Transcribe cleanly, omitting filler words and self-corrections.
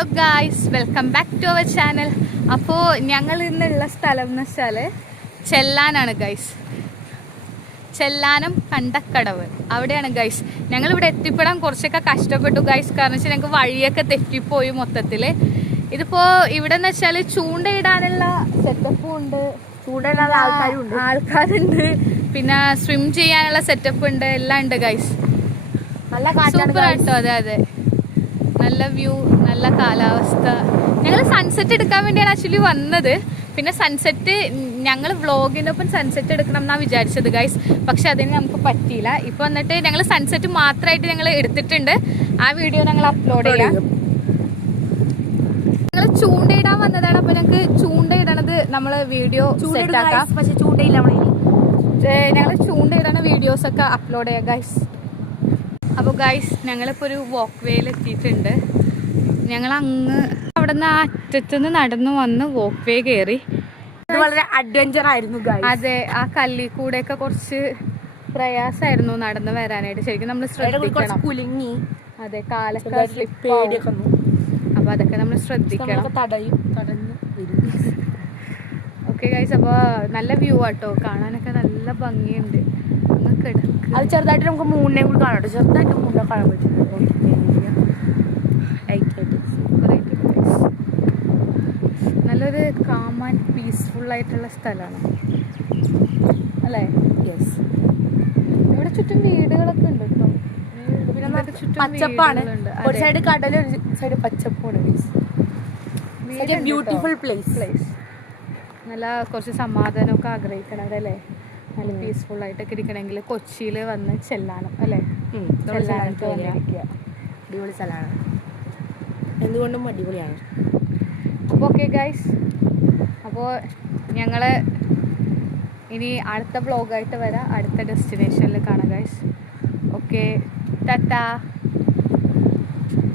Hello guys, welcome back to our channel. അപ്പോൾ ഞങ്ങൾ ഇന്നുള്ള സ്ഥലം എന്ന് വെച്ചാൽ ചെല്ലാനാണ് ഗൈസ്. ചെല്ലാനം കണ്ടക്കടവ് അവിടെയാണ് ഗൈസ്. ഞങ്ങളിവിടെ എത്തിപ്പെടാൻ കുറച്ചൊക്കെ കഷ്ടപ്പെട്ടു ഗൈസ്. കാരണം വെച്ചാൽ ഞങ്ങൾക്ക് വഴിയൊക്കെ തെറ്റിപ്പോയി മൊത്തത്തിൽ. ഇതിപ്പോൾ ഇവിടെ എന്ന് വെച്ചാൽ ചൂണ്ടയിടാനുള്ള സെറ്റപ്പും ഉണ്ട്, ചൂണ്ടയിടാനുള്ള ആൾക്കാരുണ്ട്, പിന്നെ സ്വിം ചെയ്യാനുള്ള സെറ്റപ്പ് ഉണ്ട്, എല്ലാം ഉണ്ട് ഗൈസ്. നല്ല സൂപ്പർ ആട്ടോ. അതെ അതെ, നല്ല വ്യൂ, നല്ല കാലാവസ്ഥ. ഞങ്ങൾ സൺസെറ്റ് എടുക്കാൻ വേണ്ടിയാണ് ആക്ച്വലി വന്നത്. പിന്നെ സൺസെറ്റ് ഞങ്ങൾ വ്ളോഗിൻ്റെ ഒപ്പം സൺസെറ്റ് എടുക്കണം എന്നാണ് വിചാരിച്ചത് ഗൈസ്. പക്ഷെ അതിന് നമുക്ക് പറ്റിയില്ല. ഇപ്പോൾ വന്നിട്ട് ഞങ്ങൾ സൺസെറ്റ് മാത്രമായിട്ട് ഞങ്ങൾ എടുത്തിട്ടുണ്ട്. ആ വീഡിയോ ഞങ്ങൾ അപ്ലോഡ് ചെയ്യാം. ഞങ്ങൾ ചൂണ്ടയിടാൻ വന്നതാണ്. അപ്പോൾ ഞങ്ങൾക്ക് ചൂണ്ടയിടണത് നമ്മൾ വീഡിയോ സെറ്റ് ആക്കാം. പക്ഷെ ചൂണ്ടയില്ല, ഞങ്ങൾ ചൂണ്ടയിടണ വീഡിയോസൊക്കെ അപ്ലോഡ് ചെയ്യാം ഗൈസ്. അപ്പോൾ ഗൈസ്, ഞങ്ങളിപ്പോൾ ഒരു വാക്ക് വേയിൽ എത്തിയിട്ടുണ്ട്. ഞങ്ങൾ അങ്ങ് അവിടെ നിന്ന് ആ അറ്റത്തുനിന്ന് നടന്നു വന്ന് വാക്ക് വേ കയറി. വളരെ അഡ്വഞ്ചർ ആയിരുന്നു ഗൈസ്. അതെ, ആ കല്ലി കൂടെയൊക്കെ കുറച്ച് പ്രയാസമായിരുന്നു നടന്നു വരാനായിട്ട്. ശരിക്കും നമ്മൾ ശ്രദ്ധിക്കണം. കുലുങ്ങി, അതെ, കാലൊക്കെ സ്ലിപ്പ്. അപ്പോൾ അതൊക്കെ നമ്മൾ ശ്രദ്ധിക്കണം. ഓക്കെ ഗൈസ്, അപ്പോൾ നല്ല വ്യൂ ആട്ടോ, കാണാനൊക്കെ നല്ല ഭംഗിയുണ്ട്. അത് ചെറുതായിട്ട് നമുക്ക് മൂന്നിനെയും കൂടി കാണാം. ചെറുതായിട്ട് മൂന്നിനെ കാണാൻ പറ്റും. നല്ലൊരു കാം ആൻഡ് പീസ്ഫുൾ ആയിട്ടുള്ള സ്ഥലമാണ് അല്ലേ? യെസ്. ഇവിടെ ചുറ്റും വീടുകളൊക്കെ ഉണ്ട് കേട്ടോ. പച്ചപ്പാണ്. ഒരു സൈഡ് കടൽ, ഒരു സൈഡ് പച്ചപ്പാണ്. Beautiful place. നല്ല കുറച്ച് സമാധാനമൊക്കെ ആഗ്രഹിക്കണവരല്ലേ, നല്ല പീസ്ഫുൾ ആയിട്ടൊക്കെ ഇരിക്കണമെങ്കിൽ കൊച്ചിയിൽ വന്ന് ചെല്ലാനം അല്ലേ? ചെല്ലാനത്ത് വന്നിരിക്കുക. അടിപൊളി സ്ഥലമാണ്, എന്തുകൊണ്ടും അടിപൊളിയാണ്. അപ്പോൾ ഓക്കെ ഗൈസ്, അപ്പോൾ ഞങ്ങൾ ഇനി അടുത്ത വ്ളോഗായിട്ട് വരാം. അടുത്ത ഡെസ്റ്റിനേഷനിൽ കാണാം ഗൈസ്. ഓക്കെ, ടാറ്റാ.